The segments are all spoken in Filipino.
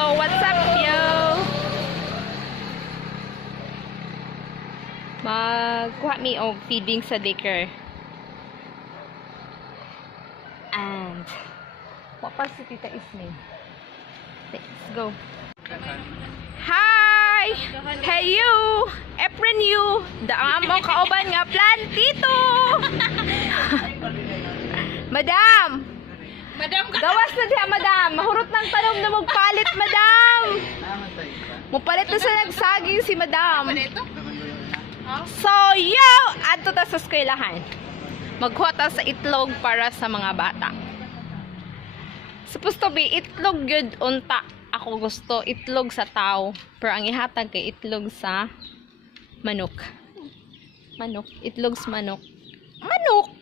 So, what's up, yo? Magkuha mi og feeding sa daycare. And, wapa si Tita Ismay. Let's go. Hi! Hey you! Efren you! Daang mo kauban nga plantito! Madam! Madam ka. Gawas na diha, madam! Mahurot ng tanong na magpalit, madam! Mupalit na sa nagsaging si madam. So, yo! Adto ta sa eskwelahan. Magkuha ta sa itlog para sa mga bata. Supposed to be itlog yun unta. Ako gusto itlog sa tao. Pero ang ihatag kay itlog sa manok. Manok. Itlog sa manok. Manok!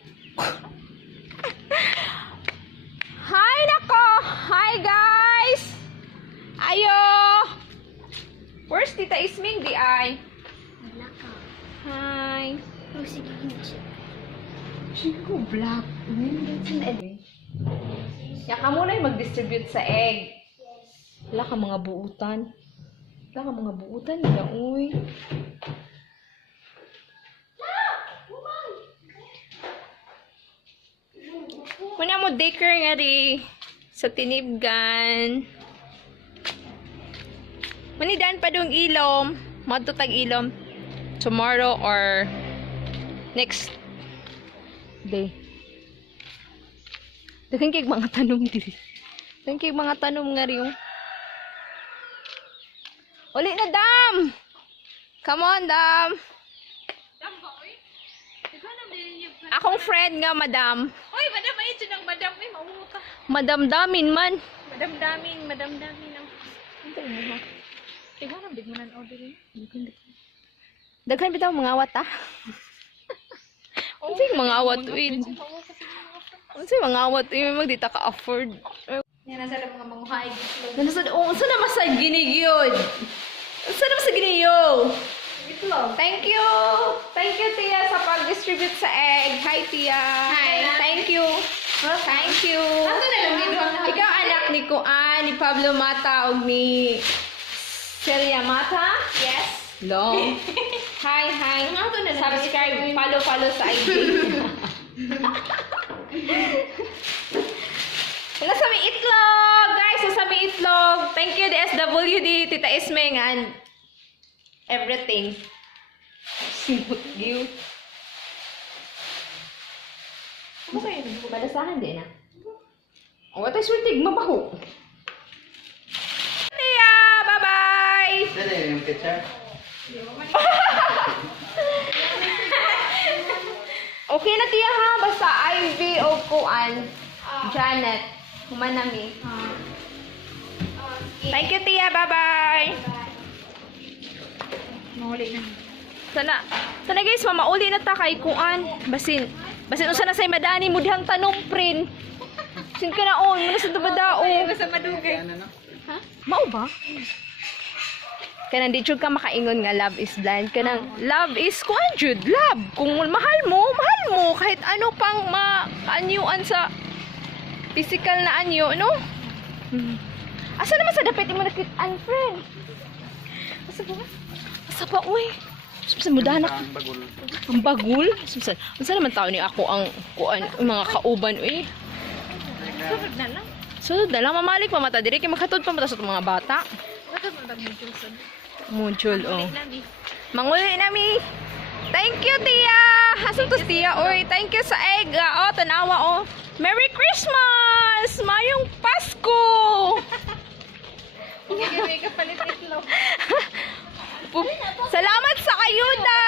Hi nako! Hi guys! Ayo! Where's Tita Isming di ay? Hi! Oh, sige, hindi siya. Chico black. Ya ka muna yung mag-distribute sa egg. Wala ka mga buutan. Wala ka mga buutan. Wala, uy. Muna mo daycare nga rin sa tinibgan. Manidaan pa dong ilom. Matutag ilom. Tomorrow or next day. Dagan kay mga tanom diri. Dagan kay mga tanom nga rin. Uli na, Dam! Come on, Dam! Madam ba, oy? Ikaw na din yung... Akong friend nga, madam. Oy, madam, ay ito ng madam. Ay, mauuta. Madam damin man. Madam damin. Hintay mo, ha? Ikaw na, bigmanan order rin. Daghan bitaw mga awat, ah. Unsay mga awat, wait. Unsay mga awat, mag di ta ka-afford. Yan, nasa lang mga manguhay. Unsa na masag ginigyod? Unsa na masag giniyo? Itlog. Thank you! Thank you, Tia, sa pag-distribute sa egg. Hi, Tia. Hi. Thank you. Thank you. Ano na lang dito? Ikaw anak ni Kuan, ni Pablo Mata, o ni Celia Mata? Yes. Long. Hi. Ano na lang? Subscribe, follow sa IG. Nasa may itlog! Guys, nasa may itlog. Thank you, DSWD, Tita Ismeng, and everything. Simple you. Ano kayo? Balasahan din, ah. O, what is your tig? Mabaho. Tia! Bye-bye! Dali, yung picture. Okay na, Tia, ha? Basta Ivy o Kuan. Janet. Humanami. Thank you, Tia. Bye-bye. Mahuli na. Sana guys, mamauli na ta kay Kuan. Basin unsa na say madani mo dihang tanom, prin. Sin ka na on, muna sa dubadao. Basta madugay. Ano, no? Ha? Mao ba? Kanang di jud ka makaingon nga love is blind. Kanang love is kuan jud, love. Kung mahal mo kahit ano pang maanyuan sa physical na anyo, no? Asa naman sa dapat mo nakit-an, friend? Asa ba? Asa ba, uy? Sa mudahan ako. Ang bagol. Ang bagul? Unsa naman tao ni ako ang kuan, mga kauban, uy? Sunod na lang. So, dala mamalik pa mata diri kay maghatod pa mata sa mga bata. Bakit mo nag-mutual sa Mujul, oh. nami? Manguli nami. Thank you, Tia. Hasan to Tia, oy. Thank you sa egg. Oh, tanawa, oh. Merry Christmas! Mayong Pasko! Hindi ka palit itlog. Salamat sa ayuda!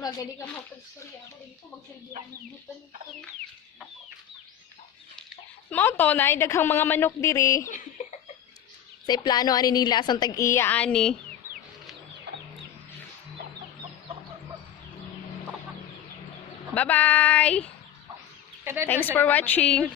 Magali ka mapag-story. Ako rin ko magsilbihan ng butan. Mao to na daghang mga manok diri. Say plano ani nila sang tag-iya ani. Bye-bye. Thanks for watching.